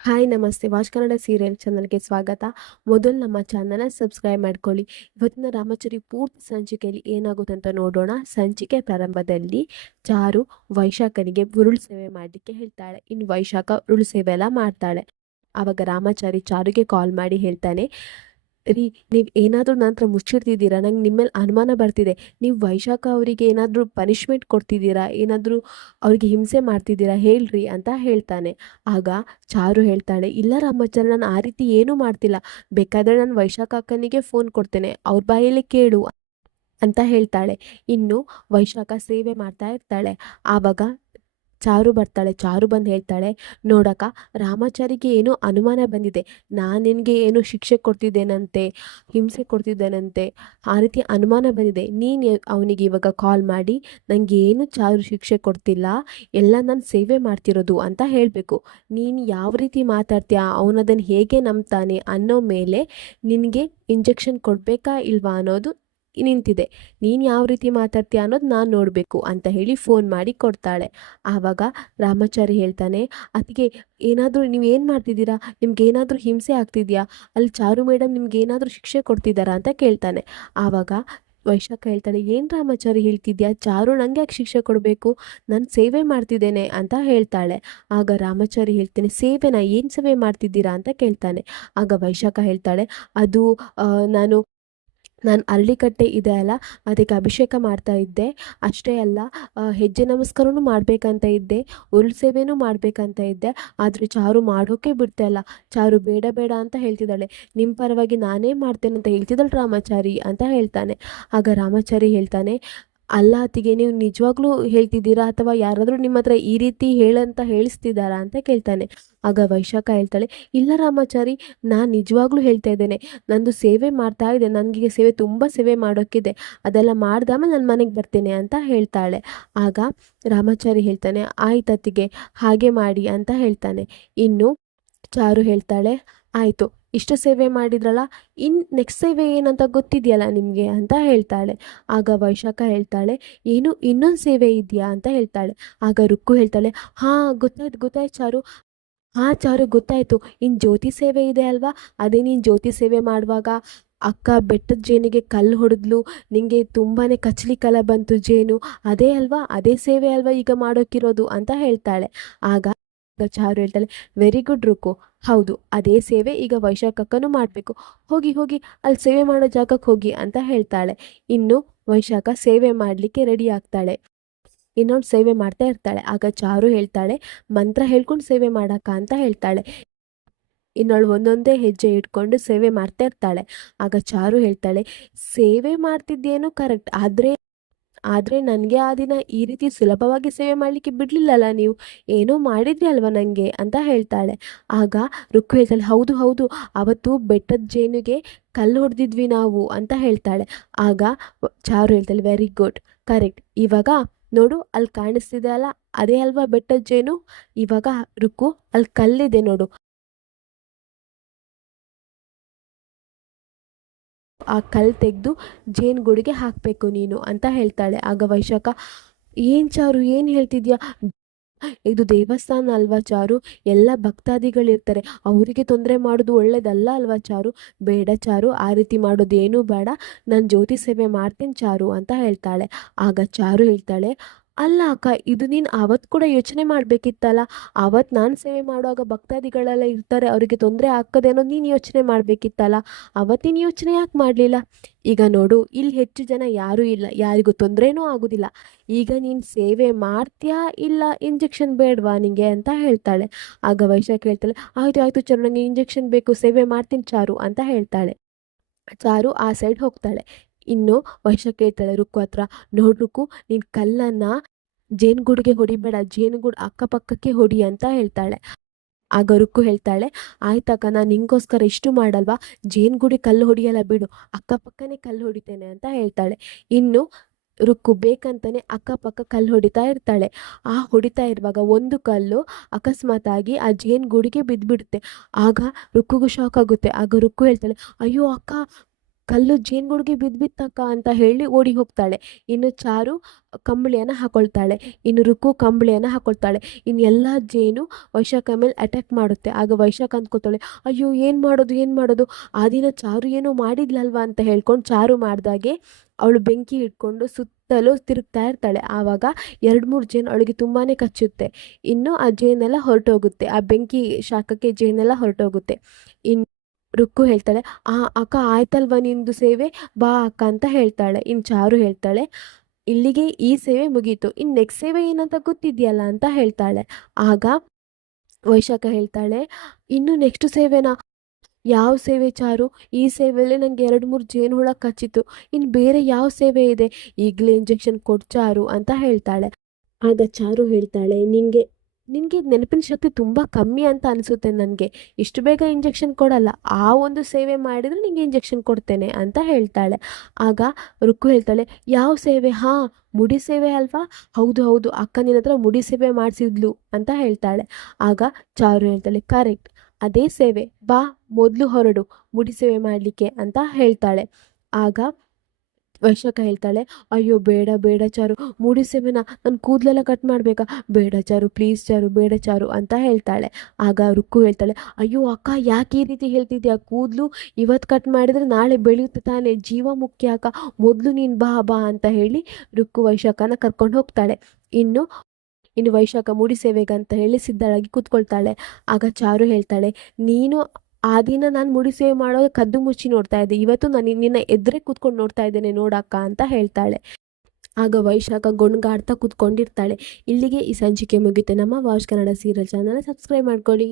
Hi ನಮಸ್ತೆ watch Kannada serial ಚಾನಲ್ಗೆ ಸ್ವಾಗತ. ಮೊದಲು ನಮ್ಮ ಚಾನಲ್ನ ಸಬ್ಸ್ಕ್ರೈಬ್ ಮಾಡ್ಕೊಳ್ಳಿ. ಇವತ್ತಿನ ರಾಮಚರಿ ಪೂರ್ತಿ ಸಂಚಿಕೆಯಲ್ಲಿ ಏನಾಗುತ್ತೆ ಅಂತ ನೋಡೋಣ. ಸಂಚಿಕೆ ಪ್ರಾರಂಭದಲ್ಲಿ ಚಾರು ವೈಶಾಖನಿಗೆ ಉರುಳು ಸೇವೆ ಮಾಡಲಿಕ್ಕೆ ಹೇಳ್ತಾಳೆ. ಇನ್ನು ವೈಶಾಖ ಉರುಳು ಸೇವೆ ಎಲ್ಲ ಮಾಡ್ತಾಳೆ. ಆವಾಗ ರಾಮಾಚಾರಿ ಚಾರುಗೆ ಕಾಲ್ ಮಾಡಿ ಹೇಳ್ತಾನೆ, ರೀ ನೀವು ಏನಾದರೂ ನನ್ನ ಹತ್ರ ಮುಚ್ಚಿಡ್ತಿದ್ದೀರಾ, ನಂಗೆ ನಿಮ್ಮೇಲೆ ಅನುಮಾನ ಬರ್ತಿದೆ. ನೀವು ವೈಶಾಖ ಅವರಿಗೆ ಏನಾದರೂ ಪನಿಷ್ಮೆಂಟ್ ಕೊಡ್ತಿದ್ದೀರಾ, ಏನಾದರೂ ಅವ್ರಿಗೆ ಹಿಂಸೆ ಮಾಡ್ತಿದ್ದೀರಾ ಹೇಳ್ರಿ ಅಂತ ಹೇಳ್ತಾನೆ. ಆಗ ಚಾರು ಹೇಳ್ತಾಳೆ, ಇಲ್ಲ ರಾಮಾಚಾರಿ, ನಾನು ಆ ರೀತಿ ಏನೂ ಮಾಡ್ತಿಲ್ಲ. ಬೇಕಾದರೆ ನಾನು ವೈಶಾಖ ಅಕ್ಕನಿಗೆ ಫೋನ್ ಕೊಡ್ತೇನೆ, ಅವ್ರ ಬಾಯಲ್ಲಿ ಕೇಳು ಅಂತ ಹೇಳ್ತಾಳೆ. ಇನ್ನು ವೈಶಾಖ ಸೇವೆ ಮಾಡ್ತಾ ಇರ್ತಾಳೆ. ಆವಾಗ ಚಾರು ಬರ್ತಾಳೆ. ಚಾರು ಬಂದು ಹೇಳ್ತಾಳೆ, ನೋಡಕ್ಕ, ರಾಮಾಚಾರಿಗೆ ಏನೋ ಅನುಮಾನ ಬಂದಿದೆ. ನಾನು ನಿನಗೆ ಏನೋ ಶಿಕ್ಷೆ ಕೊಡ್ತಿದ್ದೇನಂತೆ, ಹಿಂಸೆ ಕೊಡ್ತಿದ್ದೇನಂತೆ, ಆ ರೀತಿ ಅನುಮಾನ ಬಂದಿದೆ. ನೀನು ಅವನಿಗೆ ಇವಾಗ ಕಾಲ್ ಮಾಡಿ ನನಗೆ ಏನು ಚಾರು ಶಿಕ್ಷೆ ಕೊಡ್ತಿಲ್ಲ, ಎಲ್ಲ ನಾನು ಸೇವೆ ಮಾಡ್ತಿರೋದು ಅಂತ ಹೇಳಬೇಕು. ನೀನು ಯಾವ ರೀತಿ ಮಾತಾಡ್ತೀಯಾ, ಅವನದನ್ನು ಹೇಗೆ ನಂಬ್ತಾನೆ ಅನ್ನೋ ಮೇಲೆ ನಿನಗೆ ಇಂಜೆಕ್ಷನ್ ಕೊಡಬೇಕಾ ಇಲ್ವಾ ಅನ್ನೋದು ನಿಂತಿದೆ. ನೀನು ಯಾವ ರೀತಿ ಮಾತಾಡ್ತೀಯ ಅನ್ನೋದು ನಾನು ನೋಡಬೇಕು ಅಂತ ಹೇಳಿ ಫೋನ್ ಮಾಡಿ ಕೊಡ್ತಾಳೆ. ಆವಾಗ ರಾಮಾಚಾರಿ ಹೇಳ್ತಾನೆ, ಅದಕ್ಕೆ ಏನಾದರೂ ನೀವು ಏನು ಮಾಡ್ತಿದ್ದೀರಾ, ನಿಮ್ಗೇನಾದರೂ ಹಿಂಸೆ ಆಗ್ತಿದೆಯಾ, ಅಲ್ಲಿ ಚಾರು ಮೇಡಮ್ ನಿಮ್ಗೇನಾದರೂ ಶಿಕ್ಷೆ ಕೊಡ್ತಿದ್ದಾರಾ ಅಂತ ಕೇಳ್ತಾನೆ. ಆವಾಗ ವೈಶಾಖ ಹೇಳ್ತಾಳೆ, ಏನು ರಾಮಾಚಾರಿ ಹೇಳ್ತಿದ್ಯಾ, ಚಾರು ನಂಗೆ ಯಾಕೆ ಶಿಕ್ಷೆ ಕೊಡಬೇಕು, ನಾನು ಸೇವೆ ಮಾಡ್ತಿದ್ದೇನೆ ಅಂತ ಹೇಳ್ತಾಳೆ. ಆಗ ರಾಮಾಚಾರಿ ಹೇಳ್ತೇನೆ, ಸೇವೆನಾ, ಏನು ಸೇವೆ ಮಾಡ್ತಿದ್ದೀರಾ ಅಂತ ಕೇಳ್ತಾನೆ. ಆಗ ವೈಶಾಖ ಹೇಳ್ತಾಳೆ, ಅದು ನಾನು ಅರಳಿಕಟ್ಟೆ ಇದೆ ಅಲ್ಲ, ಅದಕ್ಕೆ ಅಭಿಷೇಕ ಮಾಡ್ತಾ ಇದ್ದೆ. ಅಷ್ಟೇ ಅಲ್ಲ, ಹೆಜ್ಜೆ ನಮಸ್ಕಾರನೂ ಮಾಡಬೇಕಂತ ಇದ್ದೆ, ಉರುಳು ಸೇವೆನೂ ಮಾಡಬೇಕಂತ ಇದ್ದೆ. ಆದರೆ ಚಾರು ಮಾಡೋಕ್ಕೆ ಬಿಡ್ತಾ ಇಲ್ಲ. ಚಾರು ಬೇಡ ಬೇಡ ಅಂತ ಹೇಳ್ತಿದ್ದಾಳೆ. ನಿಮ್ಮ ಪರವಾಗಿ ನಾನೇ ಮಾಡ್ತೇನೆ ಅಂತ ಹೇಳ್ತಿದ್ದಾಳೆ ರಾಮಾಚಾರಿ ಅಂತ ಹೇಳ್ತಾನೆ. ಆಗ ರಾಮಾಚಾರಿ ಹೇಳ್ತಾನೆ, ಅಲ್ಲ ಅತ್ತಿಗೆ, ನೀವು ನಿಜವಾಗ್ಲೂ ಹೇಳ್ತಿದ್ದೀರಾ ಅಥವಾ ಯಾರಾದರೂ ನಿಮ್ಮ ಹತ್ರ ಈ ರೀತಿ ಹೇಳಂತ ಹೇಳಿಸ್ತಿದ್ದಾರಾ ಅಂತ ಕೇಳ್ತಾನೆ. ಆಗ ವೈಶಾಖ ಹೇಳ್ತಾಳೆ, ಇಲ್ಲ ರಾಮಾಚಾರಿ, ನಾನು ನಿಜವಾಗ್ಲೂ ಹೇಳ್ತಾ ಇದ್ದೇನೆ. ನಂದು ಸೇವೆ ಮಾಡ್ತಾ ಇದೆ, ನನಗೆ ಸೇವೆ ತುಂಬ ಸೇವೆ ಮಾಡೋಕ್ಕಿದೆ, ಅದೆಲ್ಲ ಮಾಡ್ದಾಮೇಲೆ ನಾನು ಮನೆಗೆ ಬರ್ತೇನೆ ಅಂತ ಹೇಳ್ತಾಳೆ. ಆಗ ರಾಮಾಚಾರಿ ಹೇಳ್ತಾನೆ, ಆಯ್ತತ್ತಿಗೆ, ಹಾಗೆ ಮಾಡಿ ಅಂತ ಹೇಳ್ತಾನೆ. ಇನ್ನು ಚಾರು ಹೇಳ್ತಾಳೆ, ಆಯಿತು, ಇಷ್ಟು ಸೇವೆ ಮಾಡಿದ್ರಲ್ಲ, ನೆಕ್ಸ್ಟ್ ಸೇವೆ ಏನಂತ ಗೊತ್ತಿದೆಯಲ್ಲ ನಿಮಗೆ ಅಂತ ಹೇಳ್ತಾಳೆ. ಆಗ ವೈಶಾಖ ಹೇಳ್ತಾಳೆ, ಏನು ಇನ್ನೊಂದು ಸೇವೆ ಇದೆಯಾ ಅಂತ ಹೇಳ್ತಾಳೆ. ಆಗ ರುಕ್ಕು ಹೇಳ್ತಾಳೆ, ಹಾಂ ಗೊತ್ತಾಯ್ತು ಚಾರು, ಹಾಂ ಚಾರು ಗೊತ್ತಾಯಿತು, ಇನ್ನು ಜ್ಯೋತಿ ಸೇವೆ ಇದೆ ಅಲ್ವಾ, ಅದೇ ನೀನು ಜ್ಯೋತಿ ಸೇವೆ ಮಾಡುವಾಗ ಅಕ್ಕ ಬೆಟ್ಟದ ಜೇನಿಗೆ ಕಲ್ಲು ಹೊಡೆದ್ಲು, ನಿಂಗೆ ತುಂಬಾ ಕಲ ಬಂತು ಜೇನು, ಅದೇ ಅಲ್ವಾ, ಅದೇ ಸೇವೆ ಅಲ್ವಾ ಈಗ ಮಾಡೋಕ್ಕಿರೋದು ಅಂತ ಹೇಳ್ತಾಳೆ. ಆಗ ಚಾರು ಹೇಳ್ತಾಳೆ, ವೆರಿ ಗುಡ್ ರುಕು, ಹೌದು, ಅದೇ ಸೇವೆ ಈಗ ವೈಶಾಖಕ್ಕನೂ ಮಾಡಬೇಕು, ಹೋಗಿ ಹೋಗಿ ಅಲ್ಲಿ ಸೇವೆ ಮಾಡೋ ಜಾಗಕ್ಕೆ ಹೋಗಿ ಅಂತ ಹೇಳ್ತಾಳೆ. ಇನ್ನು ವೈಶಾಖ ಸೇವೆ ಮಾಡಲಿಕ್ಕೆ ರೆಡಿ ಆಗ್ತಾಳೆ. ಇನ್ನೊಂದು ಸೇವೆ ಮಾಡ್ತಾ ಇರ್ತಾಳೆ. ಆಗ ಚಾರು ಹೇಳ್ತಾಳೆ, ಮಂತ್ರ ಹೇಳ್ಕೊಂಡು ಸೇವೆ ಮಾಡಕ್ಕ ಅಂತ ಹೇಳ್ತಾಳೆ. ಇನ್ನೊಳು ಒಂದೊಂದೇ ಹೆಜ್ಜೆ ಇಟ್ಕೊಂಡು ಸೇವೆ ಮಾಡ್ತಾ ಇರ್ತಾಳೆ. ಆಗ ಚಾರು ಹೇಳ್ತಾಳೆ, ಸೇವೆ ಮಾಡ್ತಿದ್ದೇನೋ ಕರೆಕ್ಟ್, ಆದರೆ ನನಗೆ ಆ ದಿನ ಈ ರೀತಿ ಸುಲಭವಾಗಿ ಸೇವೆ ಮಾಡಲಿಕ್ಕೆ ಬಿಡಲಿಲ್ಲಲ್ಲ ನೀವು, ಏನೋ ಮಾಡಿದ್ರಿ ಅಲ್ವಾ ನನಗೆ ಅಂತ ಹೇಳ್ತಾಳೆ. ಆಗ ರುಕ್ಕು ಹೇಳ್ತಾಳೆ, ಹೌದು ಹೌದು, ಅವತ್ತು ಬೆಟ್ಟದ ಜೇನಿಗೆ ಕಲ್ಲು ಹೊಡೆದಿದ್ವಿ ನಾವು ಅಂತ ಹೇಳ್ತಾಳೆ. ಆಗ ಚಾರು ಹೇಳ್ತಾಳೆ, ವೆರಿ ಗುಡ್, ಕರೆಕ್ಟ್, ಇವಾಗ ನೋಡು ಅಲ್ಲಿ ಕಾಣಿಸ್ತಿದೆ ಅಲ್ಲ, ಅದೇ ಅಲ್ವಾ ಬೆಟ್ಟದ ಜೇನು, ಇವಾಗ ರುಕ್ಕು ಅಲ್ಲಿ ಕಲ್ಲಿದೆ ನೋಡು, ಆ ಕಲ್ಲು ತೆಗೆದು ಜೇನುಗೂಡಿಗೆ ಹಾಕಬೇಕು ನೀನು ಅಂತ ಹೇಳ್ತಾಳೆ. ಆಗ ವೈಶಾಖ, ಏನು ಚಾರು ಏನು ಹೇಳ್ತಿದ್ಯಾ, ಇದು ದೇವಸ್ಥಾನ ಅಲ್ವಾ ಚಾರು, ಎಲ್ಲ ಭಕ್ತಾದಿಗಳಿರ್ತಾರೆ, ಅವರಿಗೆ ತೊಂದರೆ ಮಾಡೋದು ಒಳ್ಳೇದಲ್ಲ ಅಲ್ವಾ ಚಾರು, ಬೇಡ ಚಾರು, ಆ ರೀತಿ ಮಾಡೋದೇನೂ ಬೇಡ, ನಾನು ಜ್ಯೋತಿ ಸೇವೆ ಮಾಡ್ತೀನಿ ಚಾರು ಅಂತ ಹೇಳ್ತಾಳೆ. ಆಗ ಚಾರು ಹೇಳ್ತಾಳೆ, ಅಲ್ಲ ಅಕ್ಕ, ಇದು ನೀನು ಆವತ್ತು ಕೂಡ ಯೋಚನೆ ಮಾಡಬೇಕಿತ್ತಲ್ಲ, ಆವತ್ತು ನಾನು ಸೇವೆ ಮಾಡುವಾಗ ಭಕ್ತಾದಿಗಳೆಲ್ಲ ಇರ್ತಾರೆ, ಅವರಿಗೆ ತೊಂದರೆ ಆಗ್ತದೆ ಅನ್ನೋದು ನೀನು ಯೋಚನೆ ಮಾಡಬೇಕಿತ್ತಲ್ಲ, ಅವತ್ತಿನ ಯೋಚನೆ ಯಾಕೆ ಮಾಡಲಿಲ್ಲ. ಈಗ ನೋಡು, ಇಲ್ಲಿ ಹೆಚ್ಚು ಜನ ಯಾರೂ ಇಲ್ಲ, ಯಾರಿಗೂ ತೊಂದರೆನೂ ಆಗೋದಿಲ್ಲ, ಈಗ ನೀನು ಸೇವೆ ಮಾಡ್ತೀಯಾ ಇಲ್ಲ ಇಂಜೆಕ್ಷನ್ ಬೇಡವಾ ನಿಂಗೆ ಅಂತ ಹೇಳ್ತಾಳೆ. ಆಗ ವೈಶಾಖ ಹೇಳ್ತಾಳೆ, ಆಯಿತು ಆಯಿತು ಚಾರು, ನನಗೆ ಇಂಜೆಕ್ಷನ್ ಬೇಕು, ಸೇವೆ ಮಾಡ್ತೀನಿ ಚಾರು ಅಂತ ಹೇಳ್ತಾಳೆ. ಚಾರು ಆ ಸೈಡ್ ಹೋಗ್ತಾಳೆ. ಇನ್ನು ವೈಶಾಖ ಹೇಳ್ತಾಳೆ ರುಕ್ಕು ಹತ್ರ, ನೋಡು ರುಕ್ಕು, ನೀನು ಕಲ್ಲನ್ನು ಜೇನುಗೂಡಿಗೆ ಹೊಡಿಬೇಡ, ಜೇನುಗೂಡು ಅಕ್ಕಪಕ್ಕಕ್ಕೆ ಹೊಡಿ ಅಂತ ಹೇಳ್ತಾಳೆ. ಆಗ ರುಕ್ಕು ಹೇಳ್ತಾಳೆ, ಆಯ್ತಕ್ಕ, ನಾನು ನಿಂಗೋಸ್ಕರ ಇಷ್ಟು ಮಾಡಲ್ವಾ, ಜೇನುಗೂಡಿ ಕಲ್ಲು ಹೊಡಿಯಲ್ಲ ಬಿಡು, ಅಕ್ಕಪಕ್ಕನೇ ಕಲ್ಲು ಹೊಡಿತೇನೆ ಅಂತ ಹೇಳ್ತಾಳೆ. ಇನ್ನು ರುಕ್ಕು ಬೇಕಂತಾನೆ ಅಕ್ಕಪಕ್ಕ ಕಲ್ಲು ಹೊಡಿತಾ ಇರ್ತಾಳೆ. ಆ ಹೊಡಿತಾ ಇರುವಾಗ ಒಂದು ಕಲ್ಲು ಅಕಸ್ಮಾತಾಗಿ ಆ ಜೇನುಗೂಡಿಗೆ ಬಿದ್ದುಬಿಡುತ್ತೆ. ಆಗ ರುಕ್ಕುಗೂ ಶಾಕ್ ಆಗುತ್ತೆ. ಆಗ ರುಕ್ಕು ಹೇಳ್ತಾಳೆ, ಅಯ್ಯೋ ಅಕ್ಕ, ಕಲ್ಲು ಜೇನುಗೂಡಿಗೆ ಬಿದ್ಬಿತ್ತಕ್ಕ ಅಂತ ಹೇಳಿ ಓಡಿ ಹೋಗ್ತಾಳೆ. ಇನ್ನು ಚಾರು ಕಂಬಳಿಯನ್ನು ಹಾಕೊಳ್ತಾಳೆ, ಇನ್ನು ರುಕ್ಕು ಕಂಬಳಿಯನ್ನು ಹಾಕೊಳ್ತಾಳೆ. ಇನ್ನು ಎಲ್ಲ ಜೇನು ವೈಶಾಖ ಮೇಲೆ ಅಟ್ಯಾಕ್ ಮಾಡುತ್ತೆ. ಆಗ ವೈಶಾಖ ಅಂದ್ಕೊತಾಳೆ, ಅಯ್ಯೋ ಏನು ಮಾಡೋದು ಏನು ಮಾಡೋದು, ಆ ದಿನ ಚಾರು ಏನೋ ಮಾಡಿದ್ಲಲ್ವಾ ಅಂತ ಹೇಳ್ಕೊಂಡು ಚಾರು ಮಾಡಿದಾಗೆ ಅವಳು ಬೆಂಕಿ ಇಟ್ಕೊಂಡು ಸುತ್ತಲೂ ತಿರುಗ್ತಾ ಇರ್ತಾಳೆ. ಆವಾಗ 2-3 ಜೇನು ಅವಳಿಗೆ ತುಂಬಾ ಕಚ್ಚುತ್ತೆ. ಇನ್ನು ಆ ಜೇನೆಲ್ಲ ಹೊರಟೋಗುತ್ತೆ, ಆ ಬೆಂಕಿ ಶಾಖಕ್ಕೆ ಜೇನೆಲ್ಲ ಹೊರಟೋಗುತ್ತೆ. ಇನ್ನು ರುಕ್ಕು ಹೇಳ್ತಾಳೆ, ಅಕ್ಕ ಆಯ್ತಲ್ವ ನಿಂದು ಸೇವೆ, ಬಾ ಅಕ್ಕ ಅಂತ ಹೇಳ್ತಾಳೆ. ಇನ್ನು ಚಾರು ಹೇಳ್ತಾಳೆ, ಇಲ್ಲಿಗೆ ಈ ಸೇವೆ ಮುಗೀತು, ಇನ್ನು ನೆಕ್ಸ್ಟ್ ಸೇವೆ ಏನಂತ ಗೊತ್ತಿದೆಯಲ್ಲ ಅಂತ ಹೇಳ್ತಾಳೆ. ಆಗ ವೈಶಾಖ ಹೇಳ್ತಾಳೆ, ಇನ್ನು ನೆಕ್ಸ್ಟ್ ಸೇವೆನಾ, ಯಾವ ಸೇವೆ ಚಾರು, ಈ ಸೇವೆಯಲ್ಲೇ ನನಗೆ 2-3 ಜೇನುಹುಳ ಕಚ್ಚಿತು, ಇನ್ನು ಬೇರೆ ಯಾವ ಸೇವೆ ಇದೆ, ಈಗಲೇ ಇಂಜೆಕ್ಷನ್ ಕೊಡು ಚಾರು ಅಂತ ಹೇಳ್ತಾಳೆ. ಆಗ ಚಾರು ಹೇಳ್ತಾಳೆ, ನಿನಗೆ ನೆನಪಿನ ಶಕ್ತಿ ತುಂಬ ಕಮ್ಮಿ ಅಂತ ಅನಿಸುತ್ತೆ ನನಗೆ, ಇಷ್ಟು ಬೇಗ ಇಂಜೆಕ್ಷನ್ ಕೊಡಲ್ಲ, ಆ ಒಂದು ಸೇವೆ ಮಾಡಿದರೆ ನಿಂಗೆ ಇಂಜೆಕ್ಷನ್ ಕೊಡ್ತೇನೆ ಅಂತ ಹೇಳ್ತಾಳೆ. ಆಗ ರುಕ್ಕು ಹೇಳ್ತಾಳೆ, ಯಾವ ಸೇವೆ, ಹಾಂ ಮುಡಿ ಸೇವೆ ಅಲ್ವಾ, ಹೌದು ಹೌದು ಅಕ್ಕ ನಿನ್ನ ಹತ್ರ ಮುಡಿ ಸೇವೆ ಮಾಡಿಸಿದ್ಲು ಅಂತ ಹೇಳ್ತಾಳೆ. ಆಗ ಚಾರು ಹೇಳ್ತಾಳೆ, ಕರೆಕ್ಟ್ ಅದೇ ಸೇವೆ, ಬಾ ಮೊದಲು ಹೊರಡು ಮುಡಿ ಸೇವೆ ಮಾಡಲಿಕ್ಕೆ ಅಂತ ಹೇಳ್ತಾಳೆ. ಆಗ ವೈಶಾಖ ಹೇಳ್ತಾಳೆ, ಅಯ್ಯೋ ಬೇಡ ಬೇಡ ಚಾರು, ಮುಡಿ ಸೇವೆನ, ನನ್ನ ಕೂದಲೆಲ್ಲ ಕಟ್ ಮಾಡಬೇಕಾ, ಬೇಡ ಚಾರು ಪ್ಲೀಸ್ ಚಾರು, ಬೇಡ ಚಾರು ಅಂತ ಹೇಳ್ತಾಳೆ. ಆಗ ರುಕ್ಕು ಹೇಳ್ತಾಳೆ, ಅಯ್ಯೋ ಅಕ್ಕ ಯಾಕೆ ಈ ರೀತಿ ಹೇಳ್ತಿದ್ಯಾ, ಕೂದಲು ಇವತ್ತು ಕಟ್ ಮಾಡಿದರೆ ನಾಳೆ ಬೆಳೆಯುತ್ತೆ ತಾನೇ, ಜೀವ ಮುಖ್ಯ ಅಕ್ಕ, ಮೊದಲು ನೀನು ಬಾ ಬಾ ಅಂತ ಹೇಳಿ ರುಕ್ಕು ವೈಶಾಖನ ಕರ್ಕೊಂಡು ಹೋಗ್ತಾಳೆ. ಇನ್ನು ವೈಶಾಖ ಮುಡಿ ಸೇವೆಗಂತ ಹೇಳಿ ಸಿದ್ಧಳಾಗಿ ಕೂತ್ಕೊಳ್ತಾಳೆ. ಆಗ ಚಾರು ಹೇಳ್ತಾಳೆ, ನೀನು ಆ ದಿನ ನಾನು ಮುಡಿ ಸೇವೆ ಮಾಡುವಾಗ ಕದ್ದು ಮುಚ್ಚಿ ನೋಡ್ತಾ ಇದ್ದೆ, ಇವತ್ತು ನಾನು ನಿನ್ನ ಎದುರೇ ಕೂತ್ಕೊಂಡು ನೋಡ್ತಾ ಇದ್ದೇನೆ ನೋಡಕ್ಕ ಅಂತ ಹೇಳ್ತಾಳೆ. ಆಗ ವೈಶಾಖ ಗೊಣಗಾಡ್ತಾ ಕೂತ್ಕೊಂಡಿರ್ತಾಳೆ. ಇಲ್ಲಿಗೆ ಈ ಸಂಚಿಕೆ ಮುಗಿತೆ. ನಮ್ಮ watch Kannada serial channel subscribe ಮಾಡ್ಕೊಳ್ಳಿ.